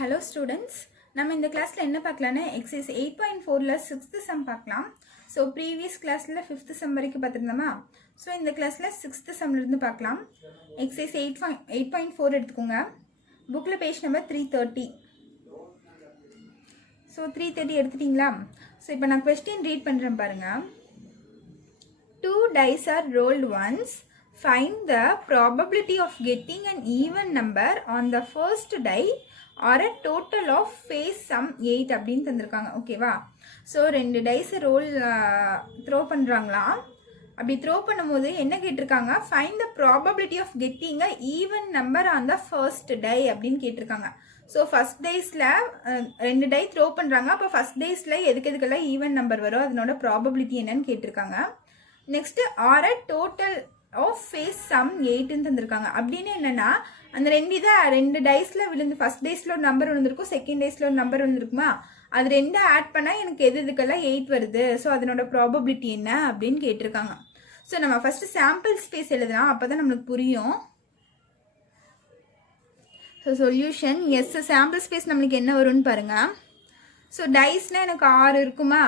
Hello students, நம்ம இந்த கிளாஸ்ல என்ன பார்க்கலாம்னா exercise 8.4ல 6th sum பார்க்கலாம். So previous classல 5th sum வரைக்கும் பார்த்திருந்தோமா? So இந்த கிளாஸ்ல 6th sum ல இருந்து பார்க்கலாம். exercise 8.4 எடுத்துக்கோங்க. bookல page number 330. So 330 எடுத்துட்டீங்களா? So இப்போ நான் question read பண்றேன் பாருங்க. 2 dice are rolled once. Find the probability of getting an even number on the first die or a total of face sum 8 அப்படின்னு தந்திருக்காங்க. ஓகேவா? ஸோ 2 டைஸ் ரோல் த்ரோ பண்ணுறாங்களா? அப்படி த்ரோ பண்ணும்போது என்ன கேட்டிருக்காங்க? Find the probability of getting a even number on the first die அப்படின்னு கேட்டிருக்காங்க. ஸோ ஃபர்ஸ்ட் டேஸில் 2 டை த்ரோ பண்ணுறாங்க. அப்போ ஃபர்ஸ்ட் டேஸில் எதுக்கெல்லாம் ஈவன் நம்பர் வரும் அதனோட ப்ராபபிலிட்டி என்னன்னு கேட்டிருக்காங்க. Next or a total of face sum 8ன்னு தந்திருக்காங்க. அப்படின்னு என்னன்னா அந்த ரெண்டு டைஸ்ல விழுந்து ஃபர்ஸ்ட் டேஸ்ல ஒரு நம்பர் விழுந்திருக்கும், செகண்ட் டேஸ்ல ஒரு நம்பர் விழுந்திருக்குமா, அது ரெண்டு ஆட் பண்ணா எனக்கு எதுக்கெல்லாம் 8 வருது, ஸோ அதனோட ப்ராபபிலிட்டி என்ன அப்படின்னு கேட்டிருக்காங்க. ஸோ நம்ம ஃபர்ஸ்ட் சாம்பிள் ஸ்பேஸ் எழுதலாம், அப்பதான் நம்மளுக்கு புரியும். So solution S sample space நம்மளுக்கு என்ன வரும்னு பாருங்க. ஸோ டைஸ்னா எனக்கு 6 இருக்குமா,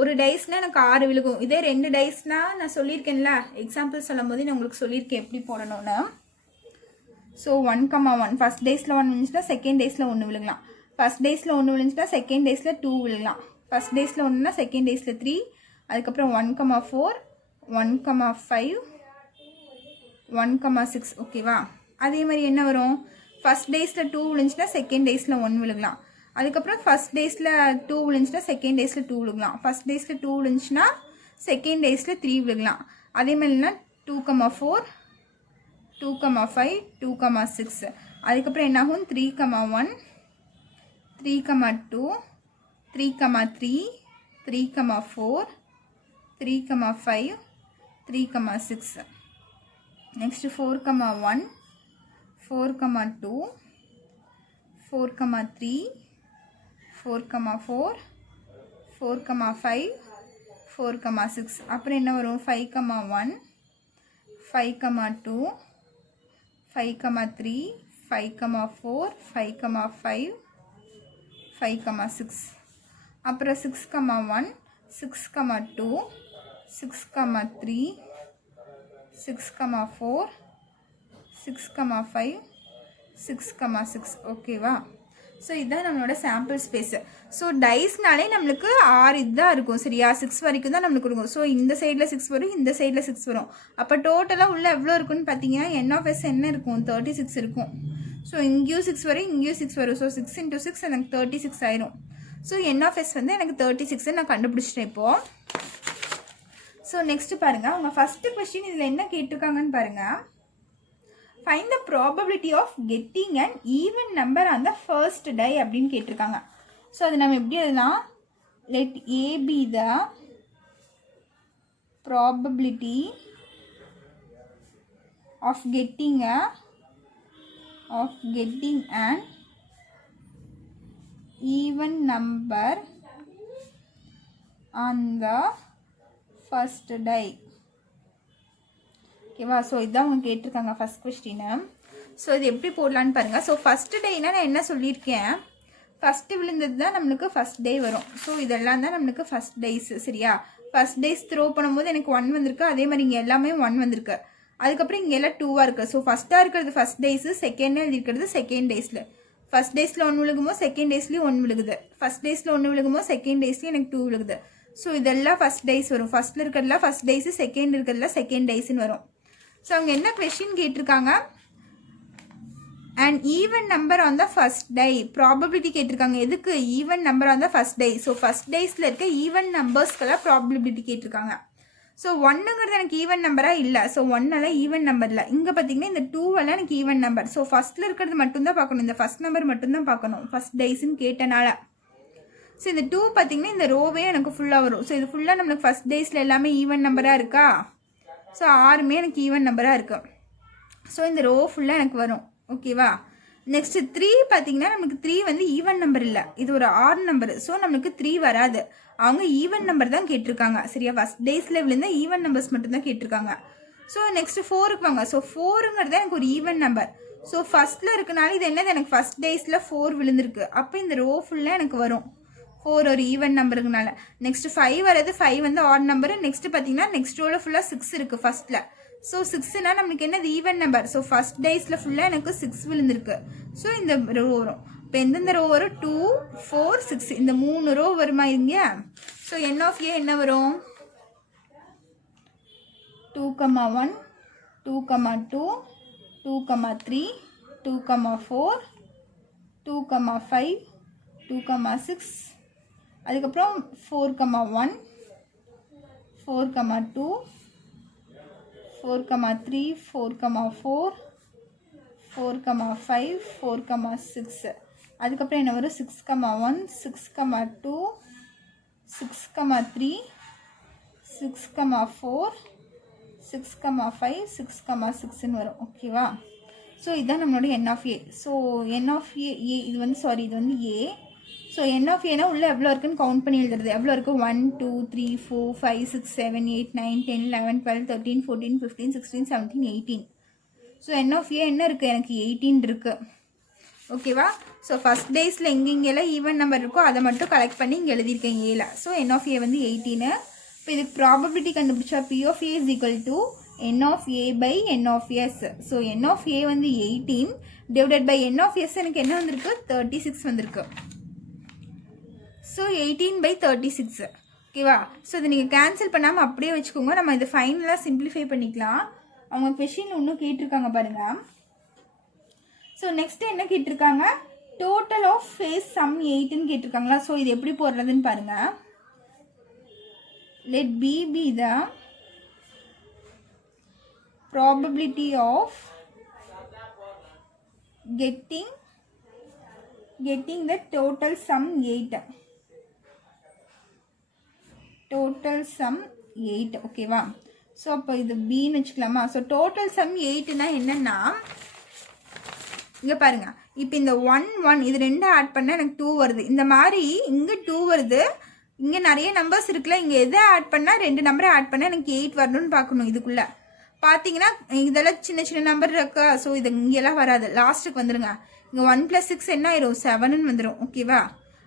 ஒரு டைஸ்னா எனக்கு 6 விழுகும். இதே 2 டைஸ்னா நான் சொல்லியிருக்கேன்ல, எக்ஸாம்பிள் சொல்லும் போது நான் உங்களுக்கு சொல்லியிருக்கேன் எப்படி போடணும்னு. ஸோ 1,1 ஃபர்ஸ்ட் டேஸில் 1 விழுந்துச்சுன்னா செகண்ட் டேஸில் 1 விழுகலாம். ஃபர்ஸ்ட் டேஸில் 1 விழுந்துச்சுன்னா செகண்ட் டேஸில் 2 விழுகலாம். ஃபர்ஸ்ட் டேஸில் 1னா செகண்ட் டேஸில் 3, அதுக்கப்புறம் 1,4 1,5 1,6. ஓகேவா? அதே மாதிரி என்ன வரும்? ஃபர்ஸ்ட் டேஸில் 2 விழுந்துச்சுன்னா செகண்ட் டேஸில் 1 விழுகலாம். அதுக்கப்புறம் ஃபர்ஸ்ட் டேஸில் 2 விழுந்துச்சுன்னா செகண்ட் டேஸில் 2 விழுகலாம். ஃபர்ஸ்ட் டேஸில் 2 விழுந்துச்சுன்னா செகண்ட் டேஸில் 3 விழுகலாம். அதே மாதிரினா 2,4 2,5 2,6. அதுக்கப்புறம் என்ன ஆகும்? 3,1 3,2 3,3 3,4 3,5 3,6. நெக்ஸ்ட் 4,1 4,2 4,3 4,4 4,5 4,6. அப்புறம் என்ன வரும்? 5,1 5,2 5,3 5,4 5,5 5,6. அப்புறம் 6,1 6,2 6,3 6,4 6,5 6,6. ஓகேவா? ஸோ இதுதான் நம்மளோட சாம்பிள் ஸ்பேஸு. ஸோ டைஸ்னாலே நம்மளுக்கு 6 இதுதான் இருக்கும், சரியா? 6 வரைக்கும் தான் நம்மளுக்கு இருக்கும். ஸோ இந்த சைடில் 6 வரும், இந்த சைடில் 6 வரும். அப்போ டோட்டலாக உள்ள எவ்வளோ இருக்குன்னு பார்த்தீங்கன்னா NF என்ன இருக்கும்? 36 இருக்கும். ஸோ இங்கேயும் 6 வரும், இங்கேயும் 6 வரும். ஸோ 6 × 6 எனக்கு 36 ஆயிரும். ஸோ NF வந்து எனக்கு 36 நான் கண்டுபிடிச்சிட்டேன் இப்போது. ஸோ நெக்ஸ்ட் பாருங்கள், அவங்க ஃபஸ்ட்டு கொஸ்டின் இதில் என்ன கேட்டிருக்காங்கன்னு பாருங்கள். Find the probability of getting an even number on the first die அப்படின்னு கேட்டிருக்காங்க. ஸோ அது நம்ம எப்படி எழுதலாம்? let A be the probability of getting an even number on the first die. ஓகேவா? ஸோ இதுதான் அவங்க கேட்டிருக்காங்க ஃபஸ்ட் கொஸ்டினை. ஸோ இது எப்படி போடலான்னு பாருங்கள். ஸோ ஃபஸ்ட்டு டேனா நான் என்ன சொல்லியிருக்கேன்? ஃபஸ்ட்டு விழுந்தது தான் நம்மளுக்கு ஃபஸ்ட் டே வரும். ஸோ இதெல்லாம் தான் நம்மளுக்கு ஃபஸ்ட் டேஸ், சரியா? ஃபஸ்ட் டேஸ் த்ரோ பண்ணும்போது எனக்கு 1 வந்திருக்கு. அதே மாதிரி இங்கே எல்லாமே 1 வந்திருக்கு. அதுக்கப்புறம் இங்கே எல்லாம் 2ஆக இருக்குது. ஸோ ஃபஸ்ட்டாக இருக்கிறது ஃபஸ்ட் டேஸு, செகண்டாக எழுதிருக்கிறது செகண்ட் டேஸில். ஃபஸ்ட் டேஸில் 1 விழுகுமோ செகண்ட் டேஸ்லேயும் 1 விழுகுது. ஃபஸ்ட் டேஸில் 1 விழுகுமோ செகண்ட் டேஸ்லேயும் எனக்கு 2 விழுகுது. ஸோ இதெல்லாம் ஃபஸ்ட் டேஸ் வரும். ஃபஸ்ட்டில் இருக்கிறதுலாம் ஃபஸ்ட் டேஸு, செகண்ட் இருக்கிறதுலாம் செகண்ட் டேஸ்ன்னு வரும். ஸோ அவங்க என்ன கொஸ்டின் கேட்டிருக்காங்க? And even number on the first die probability கேட்டிருக்காங்க. எதுக்கு? Even number on the first die. So first டேஸில் இருக்க ஈவன் நம்பர்ஸ்க்கெல்லாம் ப்ராபபிலிட்டி கேட்டிருக்காங்க. ஸோ 1ங்கிறது எனக்கு ஈவன் நம்பராக இல்லை. ஸோ 1 ஈவன் நம்பர் இல்லை. இங்கே பார்த்தீங்கன்னா இந்த 2 எனக்கு ஈவன் நம்பர். ஸோ ஃபர்ஸ்ட்டில் இருக்கிறது மட்டும்தான் பார்க்கணும், இந்த ஃபர்ஸ்ட் நம்பர் மட்டும்தான் பார்க்கணும் ஃபர்ஸ்ட் டேஸ்ன்னு கேட்டனால. ஸோ இந்த 2 பார்த்தீங்கன்னா இந்த ரோவே எனக்கு ஃபுல்லாக வரும். ஸோ இது ஃபுல்லாக நம்மளுக்கு ஃபர்ஸ்ட் டேஸில் எல்லாமே ஈவன் நம்பராக இருக்கா? ஸோ 6மே எனக்கு ஈவன் நம்பராக இருக்கும். ஸோ இந்த ரோ ஃபுல்லாக எனக்கு வரும். ஓகேவா? நெக்ஸ்ட் 3 பார்த்தீங்கன்னா நமக்கு 3 வந்து ஈவன் நம்பர் இல்லை, இது ஒரு ஆட் நம்பர். ஸோ நம்மளுக்கு 3 வராது. அவங்க ஈவன் நம்பர் தான் கேட்டிருக்காங்க, சரியா? ஃபர்ஸ்ட் டேஸில் விழுந்த ஈவன் நம்பர்ஸ் மட்டும் தான் கேட்டிருக்காங்க. ஸோ நெக்ஸ்ட் 4க்கு வாங்க. ஸோ 4ங்கிறது எனக்கு ஒரு ஈவன் நம்பர். ஸோ ஃபஸ்ட்டில் இருக்கனால இது என்னது எனக்கு ஃபஸ்ட் டேஸில் 4 விழுந்திருக்கு. அப்போ இந்த ரோ ஃபுல்லாக எனக்கு வரும் 4 ஒரு ஈவன் நம்பருக்குனால. நெக்ஸ்ட் 5 வரது, 5 வந்து ஆட் நம்பரு. நெக்ஸ்ட் பார்த்தீங்கன்னா நெக்ஸ்ட் ரோவில் ஃபுல்லாக 6 இருக்குது ஃபஸ்ட்டில். ஸோ 6னா நம்மளுக்கு என்னது ஈவன் நம்பர். ஸோ ஃபஸ்ட் டேஸில் ஃபுல்லாக எனக்கு 6 விழுந்திருக்கு. ஸோ இந்த ரோ வரும். இப்போ எந்தெந்த ரோ வரும்? 2, 4, 6 இந்த 3 ரோ வருமா இங்கே? ஸோ n of a என்ன வரும்? 2,1, 2,2, 2,3, 2,4, 2,5, 2,6, அதுக்கப்புறம் 4,1, 4,2, 4,3, 4,4, 4,5, 4,6, அதுக்கப்புறம் என்ன வரும்? 6,1, 6,2, 6,3, 6,4, 6,5, 6,6ன்னு வரும். ஓகேவா? ஸோ இதுதான் நம்மளோட n of a. So n of a இது வந்து இது வந்து a. So n of a உள்ளே எவ்வளோ இருக்குன்னு கவுண்ட் பண்ணி எழுதுறது. எவ்வளோ இருக்குது? 1, 2, 3, 4, 5, 6, 7, 8, 9, 10, 11, 12, 13, 14, 15, 16, 17, 18. ஸோ n of a என்ன இருக்குது? எனக்கு 18 இருக்குது. ஓகேவா? ஸோ ஃபஸ்ட் டேஸில் எங்கெங்கெல்லாம் ஈவன் நம்பர் இருக்கோ அதை மட்டும் கலெக்ட் பண்ணி இங்கே எழுதியிருக்கேன் ஏல. ஸோ n of a வந்து 18. இப்போ இதுக்கு ப்ராபபிலிட்டி கண்டுபிடிச்சா P of a is equal to n of a by n of s. So n of a வந்து 18 divided by n of s எனக்கு என்ன வந்திருக்கு? 36 வந்திருக்கு. So 18 by 36. ஓகேவா? ஸோ இதை நீங்கள் கேன்சல் பண்ணாமல் அப்படியே வச்சுக்கோங்க. நம்ம இதை ஃபைனலாக சிம்பிளிஃபை பண்ணிக்கலாம். அவங்க கொஷின் இன்னும் கேட்டிருக்காங்க பாருங்கள். ஸோ நெக்ஸ்ட்டு என்ன கேட்டிருக்காங்க? டோட்டல் ஆஃப் ஃபேஸ் சம் 8ன்னு கேட்டிருக்காங்களா? ஸோ இது எப்படி போடுறதுன்னு பாருங்கள். let b be the probability of getting the total sum 8. total sum 8. ஓகேவா? ஸோ அப்போ இது பின்னு வச்சுக்கலாமா? ஸோ டோட்டல் சம் 8னா என்னன்னா இங்கே பாருங்க. இப்போ இந்த 1, 1 இது 2 ஆட் பண்ணால் எனக்கு 2 வருது. இந்த மாதிரி இங்கே 2 வருது. இங்கே நிறைய நம்பர்ஸ் இருக்குல்ல, இங்கே எதை ஆட் பண்ணால் 2 நம்பரை ஆட் பண்ணால் எனக்கு 8 வரணும்னு பார்க்கணும். இதுக்குள்ளே பார்த்தீங்கன்னா இதெல்லாம் சின்ன சின்ன நம்பர் இருக்கா? ஸோ இது இங்கெல்லாம் வராது. லாஸ்ட்டுக்கு வந்துடுங்க. இங்கே 1 + 6 என்ன ஆயிரும்? 7ன்னு வந்துடும். ஓகேவா?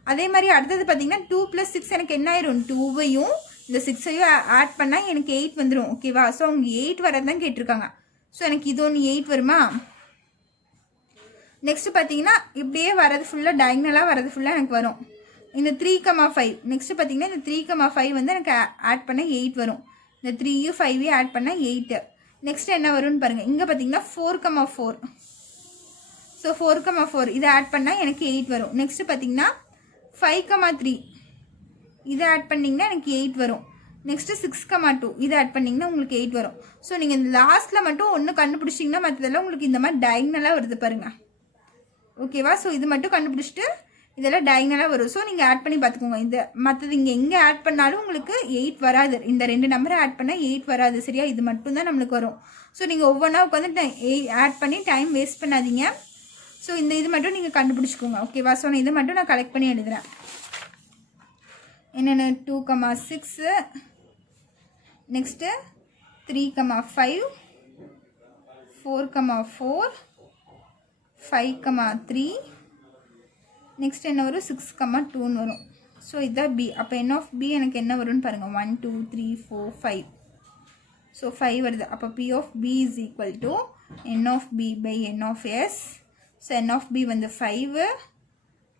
அதே மாதிரி அடுத்தது பார்த்தீங்கன்னா 2 + 6 எனக்கு என்ன ஆயிரும்? 2வையும் இந்த 6ஐயும் ஆட் பண்ணால் எனக்கு 8 வந்துடும். ஓகேவா? ஸோ அவங்க 8 வரது தான் கேட்டிருக்காங்க. ஸோ எனக்கு இது ஒன்று 8 வருமா? நெக்ஸ்ட் பார்த்தீங்கன்னா இப்படியே வரது ஃபுல்லாக டயக்னலாக வரது ஃபுல்லாக எனக்கு வரும். இந்த 3,5 நெக்ஸ்ட் பார்த்தீங்கன்னா இந்த 3,5 வந்து எனக்கு ஆட் பண்ண 8 வரும். இந்த 3யும் 5யும் ஆட் பண்ண 8. நெக்ஸ்ட் என்ன வரும்னு பாருங்கள். இங்கே பார்த்தீங்கன்னா 4,4. ஸோ 4,4 இதை ஆட் பண்ணால் எனக்கு 8 வரும். நெக்ஸ்ட் பார்த்தீங்கன்னா 5,3 இதை ஆட் பண்ணிங்கன்னா எனக்கு 8 வரும். நெக்ஸ்ட்டு 6,2 இதை ஆட் பண்ணிங்கன்னா உங்களுக்கு 8 வரும். ஸோ நீங்கள் இந்த லாஸ்ட்டில் மட்டும் ஒன்று கண்டுபிடிச்சிங்கன்னா மற்றதெல்லாம் உங்களுக்கு இந்த மாதிரி டயக்னலாக வருது பாருங்கள். ஓகேவா? ஸோ இது மட்டும் கண்டுபிடிச்சிட்டு இதெல்லாம் டயக்னலாக வரும். ஸோ நீங்கள் ஆட் பண்ணி பார்த்துக்கோங்க. இந்த மற்றது இங்கே எங்கே ஆட் பண்ணாலும் உங்களுக்கு 8 வராது. இந்த 2 நம்பரை ஆட் பண்ணால் 8 வராது. சரியா? இது மட்டும்தான் நம்மளுக்கு வரும். ஸோ நீங்கள் ஒவ்வொன்றா உட்காந்து ஆட் பண்ணி டைம் வேஸ்ட் பண்ணாதீங்க. ஸோ இந்த இது மட்டும் நீங்கள் கண்டுபிடிச்சிக்கோங்க. ஓகேவா? ஸோ நான் இதை மட்டும் நான் கலெக்ட் பண்ணி எழுதுகிறேன். என்னென்ன? 2,6 நெக்ஸ்ட்டு 3,5 4,4 5,3 நெக்ஸ்ட் என்ன வரும்? 6,2ன்னு வரும். ஸோ இதுதான் பி. அப்போ n of b எனக்கு என்ன வரும்னு பாருங்கள். 1 2 3 4 5. ஸோ 5 வருது. அப்போ P of b is equal to n of b by n of s. So n of b வந்து 5,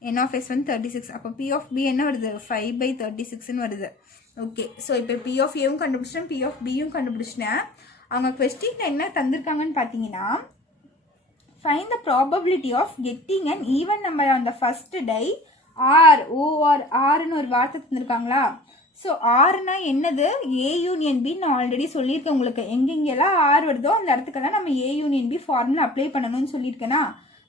n of s வந்து 36. அப்போ P of b என்ன வருது? 5 by 36ன்னு வருது. ஓகே. ஸோ இப்போ P of a கண்டுபிடிச்சிட்டேன், P of b கண்டுபிடிச்சிட்டேன். அவங்க கொஸ்டின் என்ன தந்திருக்காங்கன்னு பார்த்தீங்கன்னா, find the probability of getting an even number on the first day r or rன்னு ஒரு வார்த்தை தந்திருக்காங்களா? ஸோ ஆர்னா என்னது? A union B நான் ஆல்ரெடி சொல்லியிருக்கேன் உங்களுக்கு. எங்கெங்கெல்லாம் ஆர் வருதோ அந்த இடத்துக்கெல்லாம் நம்ம A union B formula apply பண்ணணும்னு சொல்லியிருக்கேனா?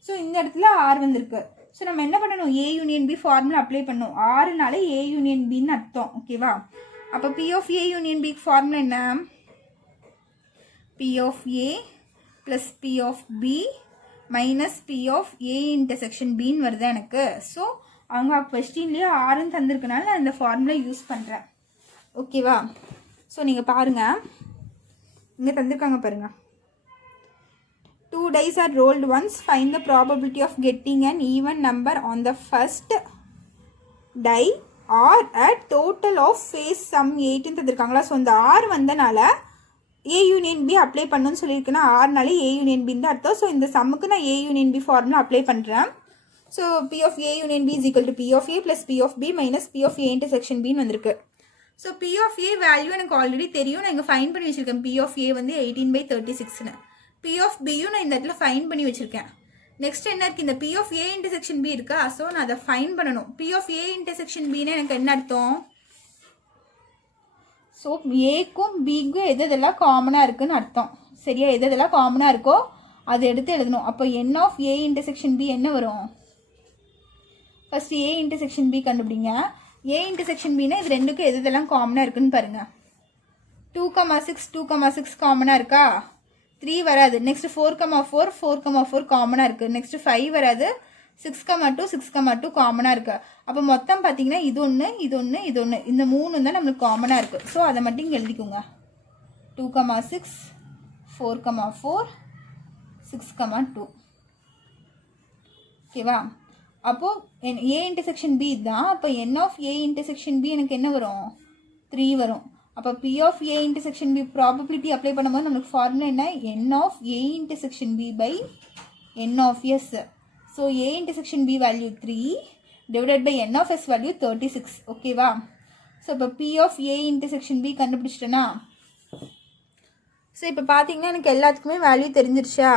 ஸோ இந்த இடத்துல ஆர் வந்திருக்கு. ஸோ நம்ம என்ன பண்ணணும்? A union B formula apply பண்ணணும். ஆறுனால A union Bன்னு அர்த்தம். ஓகேவா? அப்போ P of A union B formula என்ன? P of A plus P of B minus P of A intersection Bன்னு வருது எனக்கு. ஸோ அவங்க கொஸ்டின்லேயே ஆறுன்னு தந்திருக்கனால நான் இந்த ஃபார்முலா யூஸ் பண்ணுறேன். ஓகேவா? ஸோ நீங்கள் பாருங்கள், இங்கே தந்திருக்காங்க பாருங்கள். 2 dice are rolled once. Find the probability of getting an even number on the first die or a total of face sum 8 தந்திருக்காங்களா. So இந்த ஆர் வந்தனால ஏ யூனியன் பி அப்ளை பண்ணணும்னு சொல்லியிருக்கேன்னா ஆர்னாலே ஏ யூனியன் பின்னு தான் அர்த்தம். ஸோ இந்த சம்முக்கு நான் A union B formula apply பண்ணுறேன். So P of A union B is equal to P of A plus P of B minus P of A intersection பின்னு வந்திருக்கு. So P of A value எனக்கு already தெரியும். நான் இங்கே fine பண்ணி வச்சுருக்கேன். B of ஏ வந்து 18/36ன்னு. பி ஆஃப் பியும் நான் இந்த இடத்துல ஃபைன் பண்ணி வச்சுருக்கேன். நெக்ஸ்ட் என்ன இருக்குது, இந்த P of A intersection B இருக்கா. ஸோ நான் அதை ஃபைன் பண்ணணும். பி ஆஃப் ஏ இன்டர்செக்ஷன் பின்னு எனக்கு என்ன அர்த்தம், ஸோ ஏக்கும் பிக்கும் எதெல்லாம் காமனாக இருக்குதுன்னு அர்த்தம். சரியா, எதெல்லாம் காமனாக இருக்கோ அதை எடுத்து எழுதணும். அப்போ n of A intersection B என்ன வரும், ஃபஸ்ட்டு ஏ இன்டர்செக்ஷன் பி கண்டுபிடிங்க. ஏ இன்டர்செக்ஷன் பின்னா இது ரெண்டுக்கும் எதெல்லாம் காமனாக இருக்குதுன்னு பாருங்கள். 2,6 2,6 காமனாக இருக்கா, 3 வராது. நெக்ஸ்ட் 4,4 4,4 காமனாக இருக்குது. நெக்ஸ்ட் 5 வராது. 6,2 6,2 காமனாக இருக்குது. அப்போ மொத்தம் பார்த்தீங்கன்னா இது ஒன்று இது ஒன்று இது ஒன்று, இந்த 3 தான் நம்மளுக்கு காமனாக இருக்குது. ஸோ அதை மட்டும் இங்கே எழுதிக்கோங்க. 2,6 4,4 6,2. ஓகேவா. அப்போது ஏ இன்டர்செக்ஷன் பி தான். அப்போ n of A intersection B எனக்கு என்ன வரும், 3 வரும். அப்போ P of A intersection B probability apply பண்ணும்போது நம்மளுக்கு ஃபார்முலா என்ன, n of A intersection B by n of S. So A intersection B value 3 divided by n of S value 36. ஓகேவா. So இப்போ P of A intersection B கண்டுபிடிச்சிட்டேன்னா, so இப்போ பார்த்தீங்கன்னா எனக்கு எல்லாத்துக்குமே வேல்யூ தெரிஞ்சிருச்சா.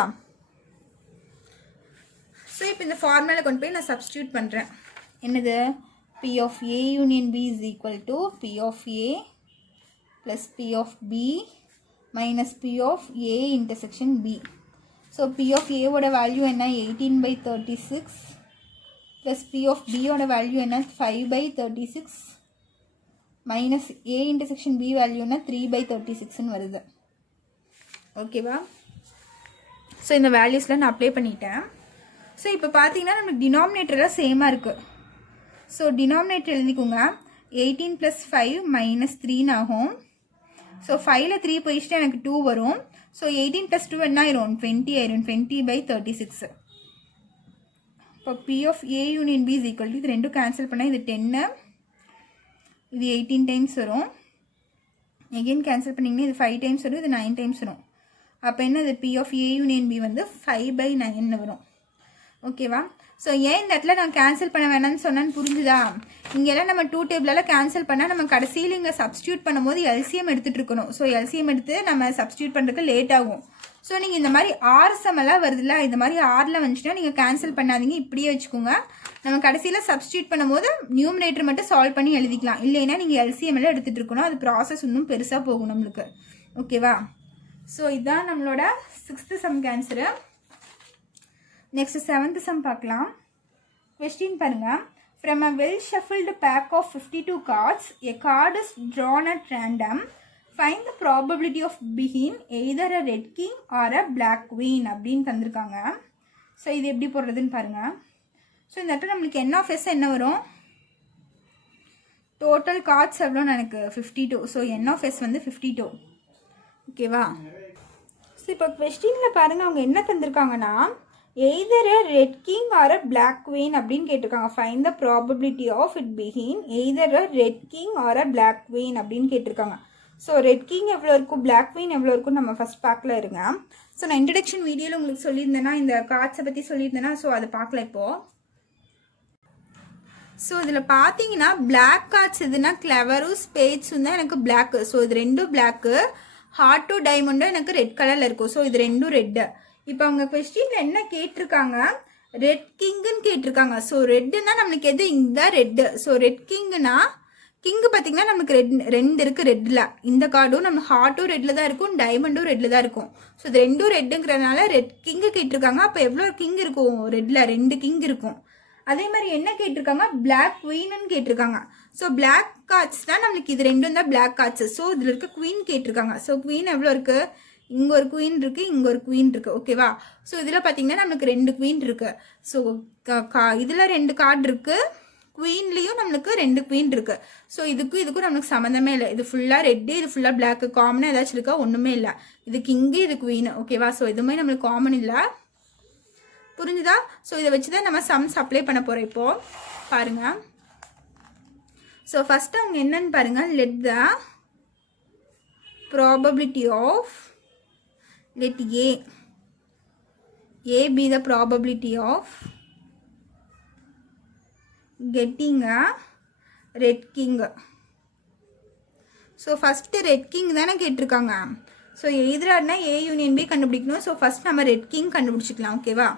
ஸோ இப்போ இந்த ஃபார்முலாவில் கொண்டு போய் நான் சப்ஸ்டியூட் பண்ணுறேன். என்னது, P of A union B is equal to P of A plus P of B minus P of A intersection B. So P of ஏவோட வேல்யூ என்ன, 18/36 ப்ளஸ் பி ஆஃப் பியோட வேல்யூ என்ன, 5/36 minus A intersection B value என்ன, 3/36ன்னு வருது. ஓகேவா. So இந்த வேல்யூஸ்லாம் நான் அப்ளை பண்ணிட்டேன். ஸோ இப்போ பார்த்தீங்கன்னா நமக்கு டினாமினேட்டரெலாம் சேமாக இருக்குது. ஸோ டினாமினேட்டர் எழுதிக்கோங்க. 18 + 5 -3 ஆகும். ஸோ 5ல் 3 போயிடுச்சுட்டு எனக்கு 2 வரும். ஸோ 18 + 2 என்ன ஆயிரும், 20 ஆயிரும். 20/36. இப்போ P of A union B is equal to, இது ரெண்டும் கேன்சல் பண்ணால் இது 10, இது 18 டைம்ஸ் வரும். எகெயின் கேன்சல் பண்ணிங்கன்னா இது 5 டைம்ஸ் வரும், இது 9 டைம்ஸ் வரும். அப்போ என்னது, P of A union B வந்து 5/9 வரும். ஓகேவா. ஸோ ஏன் இந்த இடத்துல நான் கேன்சல் பண்ண வேணாம்னு சொன்னான்னு புரிஞ்சுதா. இங்கெல்லாம் நம்ம 2 டேபிளெல்லாம் கேன்சல் பண்ணால் நம்ம கடைசியில் இங்கே சப்ஸ்டியூட் பண்ணும்போது எல்சிஎம் எடுத்துகிட்டு இருக்கணும். ஸோ எல்சிஎம் எடுத்து நம்ம சப்ஸ்டியூட் பண்ணுறதுக்கு லேட் ஆகும். ஸோ நீங்கள் இந்த மாதிரி ஆர் சம்மெல்லாம் வருதுல்ல, இந்த மாதிரி ஆரில் வந்துச்சுன்னா நீங்கள் கேன்சல் பண்ணாதீங்க, இப்படியே வச்சுக்கோங்க. நம்ம கடைசியில் சப்ஸ்டியூட் பண்ணும்போது நியூமரேட்டர் மட்டும் சால்வ் பண்ணி எழுதிக்கலாம். இல்லைன்னா நீங்கள் எல்சிஎம் எல்லாம் எடுத்துகிட்டு இருக்கணும். அது ப்ராசஸ் இன்னும் பெருசாக போகும் நம்மளுக்கு. ஓகேவா. ஸோ இதுதான் நம்மளோட 6th sum answer. Next 7th sum பார்க்கலாம். கொஸ்டின் பாருங்க. From a well shuffled pack of 52 cards, a card is drawn at random. Find the probability of being either a red king or a black queen அப்படின்னு தந்திருக்காங்க. So இது எப்படி போடுறதுன்னு பாருங்க. So இந்த இடத்துல நம்மளுக்கு என் ஆஃப் எஸ் என்ன வரும், டோட்டல் கார்ட்ஸ் எவ்வளோன்னு எனக்கு 52. ஸோ என் ஆஃப் எஸ் வந்து 52. ஓகேவா. ஸோ இப்போ கொஸ்டினில் பாருங்கள் அவங்க என்ன தந்திருக்காங்கன்னா, either a red king or a black queen அப்படின்னு கேட்டிருக்காங்க. find the probability of it being either a red king or a black queen அப்படின்னு கேட்டிருக்காங்க. ஸோ ரெட் கிங் எவ்வளோ இருக்கும், பிளாக் குவீன் எவ்வளோ இருக்கும் நம்ம ஃபஸ்ட் பார்க்கல இருங்க. ஸோ நான் இன்ட்ரடக்ஷன் வீடியோவில் உங்களுக்கு சொல்லியிருந்தேன்னா, இந்த கார்ட்ஸை பற்றி சொல்லியிருந்தேன்னா, ஸோ அதை பார்க்கல இப்போது. ஸோ இதில் பார்த்தீங்கன்னா பிளாக் கார்ட்ஸ் எதுனா கிளவரும் ஸ்பேட்ஸும் தான் எனக்கு பிளாக்கு. ஸோ இது ரெண்டும் பிளாக்கு. ஹார்ட் டு டைமண்டும் எனக்கு ரெட் கலரில் இருக்கும். ஸோ இது ரெண்டும் ரெட்டு. இப்போ அவங்க கொஸ்டினில் என்ன கேட்டிருக்காங்க, ரெட் கிங்குன்னு கேட்டிருக்காங்க. ஸோ ரெட்டுன்னா நம்மளுக்கு எது, இந்த ரெட்டு. ஸோ ரெட் கிங்குனா, கிங்கு பார்த்தீங்கன்னா நமக்கு ரெண்டு இருக்குது ரெட்டில். இந்த கார்டும் நம்ம ஹார்ட்டும் ரெட்டில் தான் இருக்கும், டைமண்டும் ரெட்டில் தான் இருக்கும். ஸோ இது ரெண்டும் ரெட்டுங்கிறதுனால ரெட் கிங்கு கேட்டிருக்காங்க. அப்போ எவ்வளோ கிங் இருக்கும், ரெட்டில் 2 கிங் இருக்கும். அதே மாதிரி என்ன கேட்டிருக்காங்க, பிளாக் குவீன்னு கேட்டிருக்காங்க. ஸோ பிளாக் கார்ட்ஸ் தான் நம்மளுக்கு இது ரெண்டும் தான் பிளாக் கார்ட்ஸ். ஸோ இதில் இருக்க குவீன் கேட்டிருக்காங்க. ஸோ குவீன் எவ்வளோ இருக்குது, இங்கே ஒரு குவீன் இருக்குது, இங்கே ஒரு குவீன் இருக்குது. ஓகேவா. ஸோ இதில் பார்த்தீங்கன்னா நம்மளுக்கு 2 குவீன் இருக்குது. ஸோ இதில் 2 கார்டு இருக்குது, குவீன்லேயும் நம்மளுக்கு 2 குவீன் இருக்குது. ஸோ இதுக்கும் நம்மளுக்கு சம்மந்தமே இல்லை. இது ஃபுல்லாக ரெட்டு, இது ஃபுல்லாக பிளாக்கு. காமனாக ஏதாச்சும் இருக்கா? ஒன்றுமே இல்லை. இது கிங்கு, இது குவீன். ஓகேவா? ஸோ எதுவுமே நம்மளுக்கு காமன் இல்லை. புரிஞ்சுதா? ஸோ இதை வச்சு தான் நம்ம சம்ஸ் அப்ளை பண்ண போகிறோம். இப்போது பாருங்கள். ஸோ ஃபஸ்ட்டு அவங்க என்னன்னு பாருங்கள். Let the probability of, let A be the probability of getting a red king. So first red king தானே கேட்டிருக்காங்க. ஸோ எதிரானா A யூனியன் B கண்டுபிடிக்கணும். ஸோ ஃபஸ்ட் நம்ம ரெட் கிங் கண்டுபிடிச்சிக்கலாம். ஓகேவா?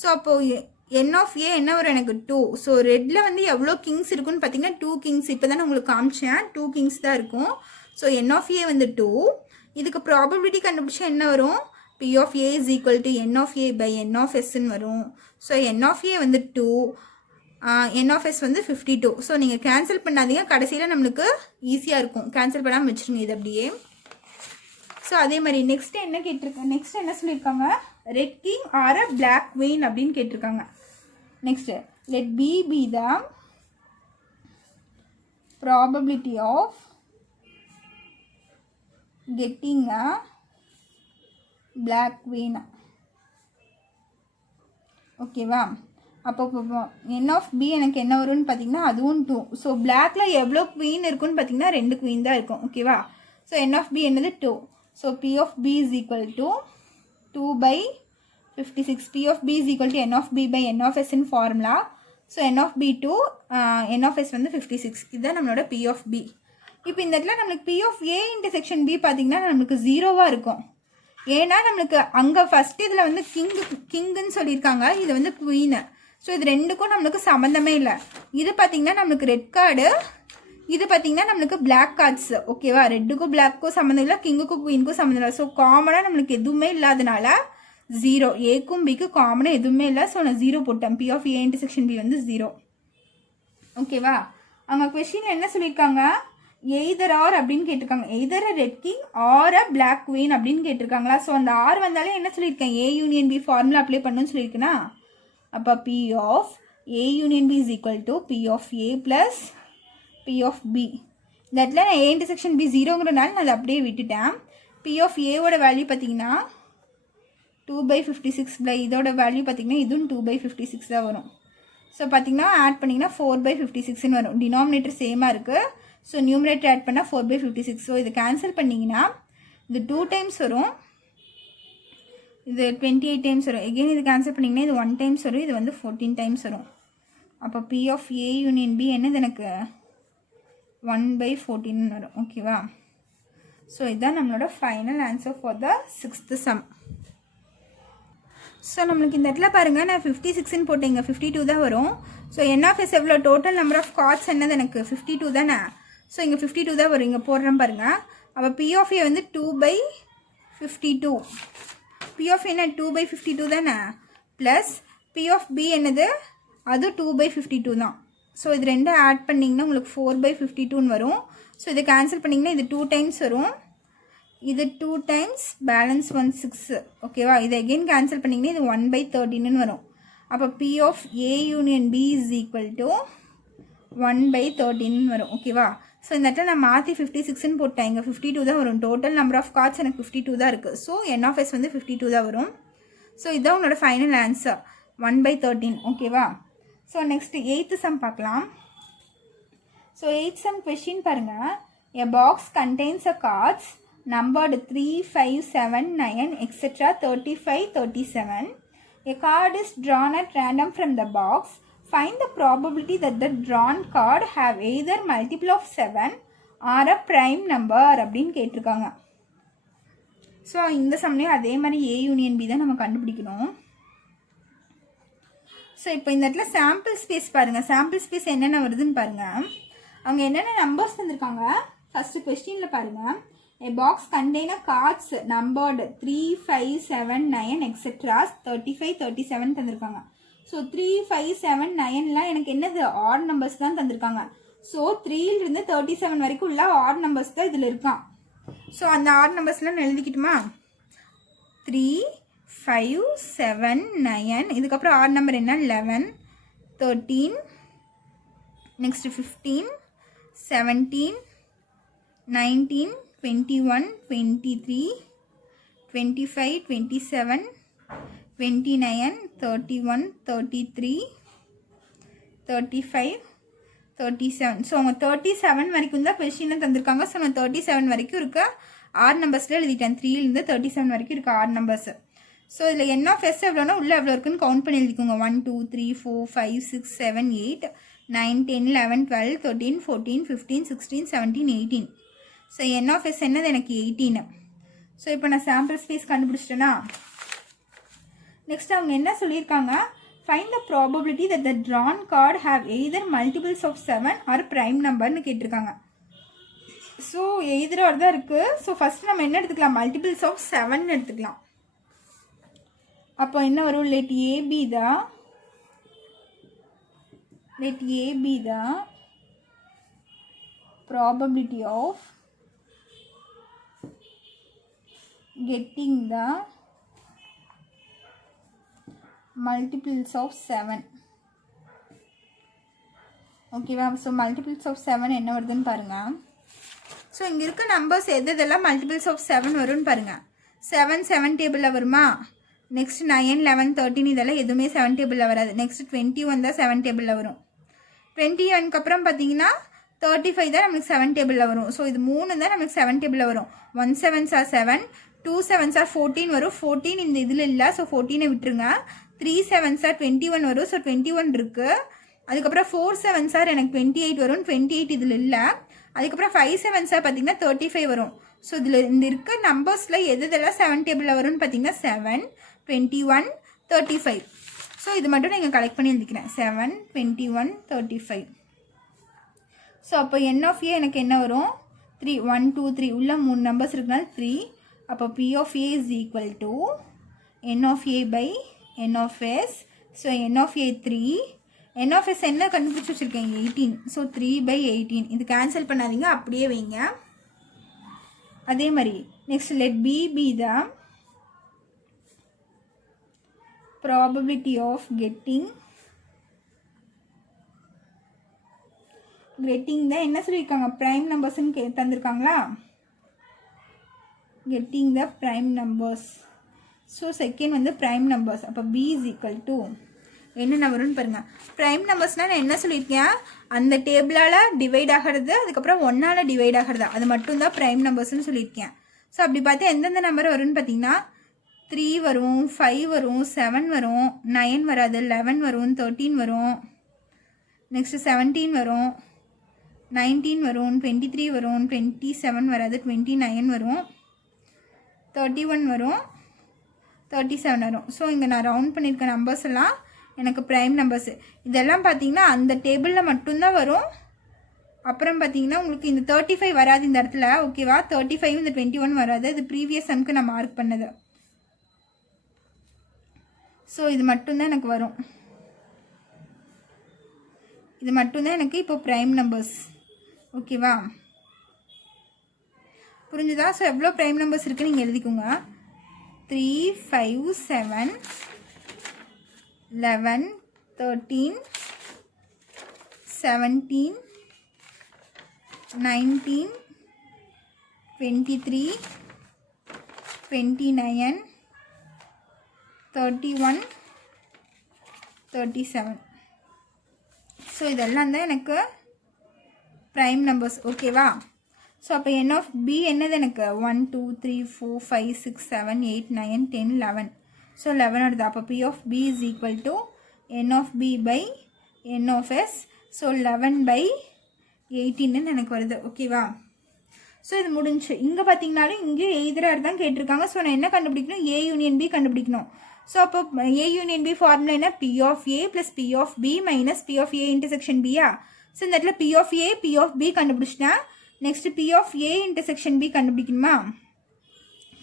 ஸோ அப்போது N of A என்ன வரும்? எனக்கு 2. ஸோ ரெட்டில் வந்து எவ்வளோ கிங்ஸ் இருக்குன்னு பார்த்தீங்கன்னா 2 கிங்ஸ். இப்போ தானே உங்களுக்கு காமிச்சேன், 2 கிங்ஸ் தான் இருக்கும். ஸோ N of A வந்து 2. இதுக்கு ப்ராபபிலிட்டி கண்டுபிடிச்சா என்ன வரும்? P of A is equal to N of A by N of Sன்னு வரும். ஸோ N of A வந்து 2, N of S வந்து 52. ஸோ நீங்கள் கேன்சல் பண்ணாதீங்க, கடைசியில் நம்மளுக்கு ஈஸியாக இருக்கும். கேன்சல் பண்ணாமல் வச்சுருங்க இது அப்படியே. ஸோ அதே மாதிரி நெக்ஸ்ட்டு என்ன கேட்டிருக்காங்க? நெக்ஸ்ட் என்ன சொல்லியிருக்காங்க? ரெட் கிங் ஆர் அ பிளாக் குவீன் அப்படின்னு கேட்டிருக்காங்க. Next let B be the probability of getting a black queen. ஓகேவா? அப்போ N of B எனக்கு என்ன வரும்னு பார்த்தீங்கன்னா அதுவும் 2. ஸோ பிளாக்ல எவ்வளோ குவீன் இருக்குன்னு பார்த்தீங்கன்னா 2 குவீன் தான் இருக்கும். ஓகேவா? ஸோ N of B என்னது 2. So P of B is equal to 2 by 56. P of B is equal to N of B by N of S in formula. So N of B to N of S வந்து 56. இதுதான் நம்மளோட P of B. இப்போ இந்த இடத்துல நம்மளுக்கு P of A intersection B பார்த்தீங்கன்னா நம்மளுக்கு 0வாக இருக்கும். ஏன்னா நம்மளுக்கு அங்கே ஃபஸ்ட்டு இதில் வந்து கிங்குன்னு சொல்லியிருக்காங்க, இது வந்து குவீனு. ஸோ இது ரெண்டுக்கும் நம்மளுக்கு சம்மந்தமே இல்லை. இது பார்த்திங்கன்னா நம்மளுக்கு ரெட் கார்டு, இது பார்த்திங்கன்னா நம்மளுக்கு பிளாக் கார்ட்ஸ். ஓகேவா? ரெட்டுக்கும் பிளாக்குக்கும் சம்மந்தம் இல்லை, கிங்குக்கும் குவீனுக்கும் சம்மந்தம் இல்லை. ஸோ காமனாக நம்மளுக்கு எதுவுமே இல்லாதனால 0. ஏக்கும் பிக்கு காமனாக எதுவுமே இல்லை. ஸோ நான் 0 போட்டேன். P of A intersection B வந்து 0. ஓகேவா? அங்கே கொஸ்டின் என்ன சொல்லியிருக்காங்க? எய்தர் ஆர் அப்படின்னு கேட்டிருக்காங்க. எய்தர் அ ரெட் கிங் ஆர் அ பிளாக் குவீன் அப்படின்னு கேட்டிருக்காங்களா? ஸோ அந்த ஆர் வந்தாலே என்ன சொல்லியிருக்கேன்? A union B formula apply பண்ணணும்னு சொல்லியிருக்கேன்னா, அப்போ P of A union B is equal to P of A plus P of B. இந்த இடத்துல நான் A இன்டர்செக்ஷன் B 0ங்கிறனால நான் அதை அப்படியே விட்டுட்டேன். P of A ஓட வேல்யூ பார்த்தீங்கன்னா 2/56 பை இதோட வேல்யூ பார்த்தீங்கன்னா இதுவும் 2/56 தான் வரும். ஸோ பார்த்தீங்கன்னா ஆட் பண்ணிங்கன்னா 4/56ன்னு வரும். டினாமினேட்டர் சேமாக இருக்குது. ஸோ நியூமரேட்டர் ஆட் பண்ணால் 4/56. ஸோ இது கேன்சல் பண்ணிங்கன்னா இது 2 டைம்ஸ் வரும், இது 28 டைம்ஸ் வரும். எகெயின் இது கேன்சல் பண்ணிங்கன்னா இது 1 டைம்ஸ் வரும், இது வந்து 14 டைம்ஸ் வரும். அப்போ P of A union B என்னது எனக்கு 1/14 வரும். ஓகேவா? ஸோ இதுதான் நம்மளோட final answer for the 6th sum. So நம்மளுக்கு இந்த இடத்துல பாருங்கள், நான் 56ன்னு போட்டேன், இங்கே 52 தான் வரும். ஸோ N of S எவ்வளோ? டோட்டல் நம்பர் ஆஃப் கார்ட்ஸ் என்னது எனக்கு 52 தானே. ஸோ இங்கே 52 தான் வரும், இங்கே போடுறேன் பாருங்கள். அப்போ P of A வந்து 2/52. P of A என்ன 2/52 தானே, ப்ளஸ் P of B என்னது அது 2/52 தான். ஸோ இது ரெண்டும் ஆட் பண்ணிங்கன்னா உங்களுக்கு 4/52ன்னு வரும். ஸோ இதை கேன்சல் பண்ணிங்கன்னா இது 2 டைம்ஸ் வரும், இது 2 டைம்ஸ் பேலன்ஸ் 1 6. ஓகேவா? இதை எகெயின் கேன்சல் பண்ணிங்கன்னா இது 1/13ன்னு வரும். அப்போ P of A union B is equal to 1/13ன்னு வரும். ஓகேவா? ஸோ இந்த இடத்துல நான் மாற்றி 56ன்னு போட்டேன், இங்கே 52 தான் வரும். டோட்டல் நம்பர் ஆஃப் கார்ட்ஸ் எனக்கு 52 தான் இருக்குது. ஸோ N of S வந்து 52 தான் வரும். ஸோ இதுதான் உங்களோட ஃபைனல் ஆன்சர் 1/13. ஓகேவா? ஸோ நெக்ஸ்ட்டு 8th சம் பார்க்கலாம். ஸோ 8th சம் கொஸ்டின் பாருங்கள். A box contains a cards numbered 3, 5, 7, 9, etc. 35, 37. A card is drawn at random from the box. Find the probability that the drawn card have either multiple of 7 or a prime number அப்படின்னு கேட்டிருக்காங்க. So இந்த சம்லேயும் அதே மாதிரி A union B தான் நம்ம கண்டுபிடிக்கணும். So இப்போ இந்த இடத்துல சாம்பிள் ஸ்பேஸ் பாருங்கள். சாம்பிள் ஸ்பேஸ் என்னென்ன வருதுன்னு பாருங்கள். அவங்க என்னென்ன நம்பர்ஸ் தந்திருக்காங்க ஃபஸ்ட்டு கொஸ்டினில் பாருங்கள். A box contain a cards numbered 3, 5, 7, 9, etc. 35, 37 தந்திருக்காங்க. ஸோ 3, 5, 7, 9லாம் எனக்கு என்னது ஆட் நம்பர்ஸ் தான் தந்திருக்காங்க. ஸோ 3லிருந்து 37 வரைக்கும் உள்ள ஆட் நம்பர்ஸ் தான் இதில் இருக்கான். ஸோ அந்த ஆட் நம்பர்ஸ்லாம் எழுதிக்கிட்டுமா? 3, 5, 7, 9, இதுக்கப்புறம் ஆட் நம்பர் என்ன 11, 13, next 15, 17, 19, 21, 23, 25, 27, 29, 31, 33, 35, 37. ஸோ அவங்க 37 வரைக்கும் தான் கொஸ்டினில் தந்திருக்காங்க. ஸோ நான் 37 வரைக்கும் இருக்க ஆர் நம்பர்ஸில் எழுதிட்டேன். 3லேருந்து 37 வரைக்கும் இருக்க ஆர் நம்பர்ஸ். ஸோ இதில் என் ஆஃப் எஸ் எவ்வளோனா உள்ளே எவ்வளோ இருக்குன்னு கவுண்ட் பண்ணி எழுதிக்கோங்க. 1 2 3 4 5 6 7 8 9 10 11 12 13 14 15 16 17 18. ஸோ என் ஆஃப் எஸ் என்னது எனக்கு 18. ஸோ இப்போ நான் சாம்பிள் ஸ்பேஸ் கண்டுபிடிச்சிட்டேன்னா நெக்ஸ்ட் அவங்க என்ன சொல்லியிருக்காங்க, find the probability that the drawn card have either multiples of 7 or prime நம்பர்னு கேட்டிருக்காங்க. ஸோ எய்தர் தான் இருக்குது. ஸோ ஃபஸ்ட்டு நம்ம என்ன எடுத்துக்கலாம், மல்டிபிள்ஸ் ஆஃப் 7 எடுத்துக்கலாம். அப்போ என்ன வரும், let A be the probability of getting the multiples of 7. ஓகேவா? ஸோ மல்டிபிள்ஸ் ஆஃப் 7 என்ன வருதுன்னு பாருங்கள். ஸோ இங்கே இருக்க நம்பர்ஸ் எதெல்லாம் மல்டிபிள்ஸ் ஆஃப் 7 வரும்னு பாருங்கள். 7 டேபிளில் வருமா? நெக்ஸ்ட் 9 11 13 இதெல்லாம் எதுவுமே 7 டேபிளில் வராது. நெக்ஸ்ட் 21 தான் 7 டேபிளில் வரும். 21க்கு அப்புறம் பார்த்தீங்கன்னா 35 தான் நமக்கு 7 டேபிளில் வரும். ஸோ இது 3 தான் நமக்கு 7 டேபிளில் வரும். 1 7s are 7, 2 7s are 14 வரும். 14 இந்த இதில் இல்லை. ஸோ 14 விட்டுருங்க. 3 7s are 21 வரும். ஸோ 21 இருக்குது. அதுக்கப்புறம் 4 7s are எனக்கு 28 வரும். 28 இதில் இல்லை. அதுக்கப்புறம் 5 7s are பார்த்தீங்கன்னா 35 வரும். ஸோ இதில் இந்த இருக்க நம்பர்ஸில் எதெல்லாம் 7 டேபிளில் வரும்னு பார்த்தீங்கன்னா 7 21 35. ஸோ இது மட்டும் நீங்கள் கலெக்ட் பண்ணி எழுதிக்கிறேன். 7 21 35. ஸோ அப்போ என் ஆஃப் ஏ எனக்கு என்ன வரும், 3 1 2 3 உள்ள 3 நம்பர்ஸ் இருக்குனால 3. அப்போ P of A is equal to n of A by n of S. So n of A 3, n of S என்ன கண்டுபிடிச்சி வச்சுருக்கேன் 18. ஸோ 3/18. இது கேன்சல் பண்ணாதீங்க, அப்படியே வைங்க. அதே மாதிரி next let P be the probability of getting தான் என்ன சொல்லியிருக்காங்க, ப்ரைம் நம்பர்ஸ்ன்னு தந்திருக்காங்களா, getting the prime numbers. So second வந்து ப்ரைம் நம்பர்ஸ். அப்போ பி இஸ் ஈக்குவல் டு என்னென்ன வரும்னு பாருங்கள். ப்ரைம் நம்பர்ஸ்னால் நான் என்ன சொல்லியிருக்கேன், அந்த டேபிளால் டிவைட் ஆகிறது, அதுக்கப்புறம் 1ஆல் டிவைட் ஆகிறது, அது மட்டும்தான் ப்ரைம் நம்பர்ஸ்ன்னு சொல்லியிருக்கேன். ஸோ அப்படி பார்த்தா எந்தெந்த நம்பர் வரும்னு பார்த்தீங்கன்னா 3 வரும், 5 வரும், 7 வரும், 9 வராது, 11 வரும், 13 வரும், நெக்ஸ்ட்டு 17 வரும், 19 வரும், 23 வரும், 27 வராது, 29 வரும், 31 வரும், 37 வரும். ஸோ இங்கே நான் ரவுண்ட் பண்ணியிருக்க நம்பர்ஸ் எல்லாம் எனக்கு ப்ரைம் நம்பர்ஸு. இதெல்லாம் பார்த்தீங்கன்னா அந்த டேபிளில் மட்டும்தான் வரும். அப்புறம் பார்த்தீங்கன்னா உங்களுக்கு இந்த 35 வராது இந்த இடத்துல. ஓகேவா? 35 இந்த 21 வராது. இது ப்ரீவியஸ் சம்க்கு நான் மார்க் பண்ணது. ஸோ இது மட்டும்தான் எனக்கு வரும். இது மட்டும்தான் எனக்கு இப்போ ப்ரைம் நம்பர்ஸ். ஓகேவா? புரிஞ்சுதா? ஸோ எவ்வளோ ப்ரைம் நம்பர்ஸ் இருக்குன்னு நீங்கள் எழுதிக்கோங்க. 3 5 7 11 13 17 19 23 29 31 37. ஸோ இதெல்லாம் தான் எனக்கு ப்ரைம் நம்பர்ஸ். ஓகேவா? ஸோ அப்போ என் ஆஃப் பி என்னது எனக்கு 1 2 3 4 5 6 7 8 9 10 11. ஸோ 11 வருது. அப்போ P of B is equal to n of B by n of S. So 11/18 எனக்கு வருது. ஓகேவா? ஸோ இது முடிஞ்சு. இங்கே பார்த்தீங்கனாலும் இங்கே எய்தராக தான் கேட்டிருக்காங்க. ஸோ நான் என்ன கண்டுபிடிக்கணும், ஏ யூனியன் பி கண்டுபிடிக்கணும். ஸோ அப்போ ஏ யூனியன் பி ஃபார்முலா என்ன, P of A plus P of B minus P of A intersection பியா. ஸோ இந்த இடத்துல P of A P of B கண்டுபிடிச்சிட்டேன். Next P of A intersection B கண்டுபிடிக்கணுமா?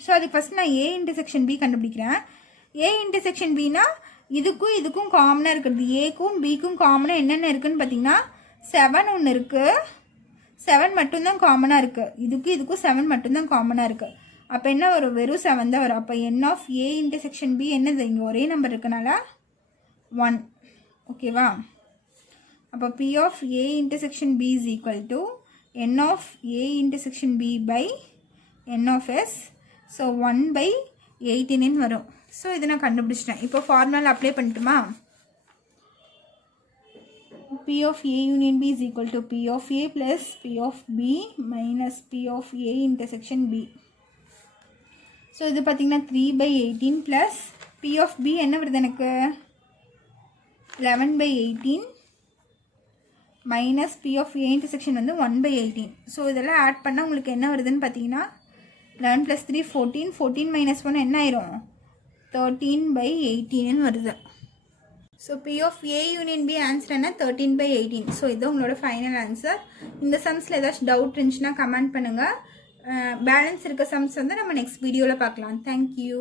So அதுக்கு first நான் A intersection B கண்டுபிடிக்கிறேன். A intersection பின்னா இதுக்கும் இதுக்கும் காமனாக இருக்கிறது, ஏக்கும் பிக்கும் காமனாக என்னென்ன இருக்குதுன்னு பார்த்தீங்கன்னா 7 ஒன்று இருக்குது. 7 மட்டும்தான் காமனாக இருக்குது. இதுக்கும் 7 மட்டும்தான் காமனாக இருக்குது. அப்போ என்ன வரும், வெறும் 7 தான் வரும். அப்போ n of A intersection B என்னது, இங்கே ஒரே நம்பர் இருக்கனால 1. ஓகேவா? அப்போ P of A intersection B is equal to N of A intersection B by N of S. So 1/18 வரும். ஸோ இதை நான் கண்டுபிடிச்சிட்டேன். இப்போ ஃபார்முலா அப்ளை பண்ணிட்டுமா? P of A union B is equal to P of A plus P of B minus P of A intersection B. So இது பார்த்திங்கன்னா 3/18 plus P of B என்ன வருது எனக்கு? 11/18 minus P of A intersection வந்து 1/18. So இதெல்லாம் add பண்ணால் உங்களுக்கு என்ன வருதுன்னு பார்த்தீங்கன்னா 11 plus 3 14, 14 minus 1 என்ன ஆயிரும்? 13/18 வருது. So P of A union B answer என்ன? 13/18. ஸோ இது உங்களோட ஃபைனல் ஆன்சர். இந்த சம்ஸில் ஏதாச்சும் டவுட் இருந்துச்சுன்னா கமெண்ட் பண்ணுங்கள். பேலன்ஸ் இருக்க சம்ஸ் வந்து நம்ம நெக்ஸ்ட் வீடியோவில் பார்க்கலாம். தேங்க்யூ.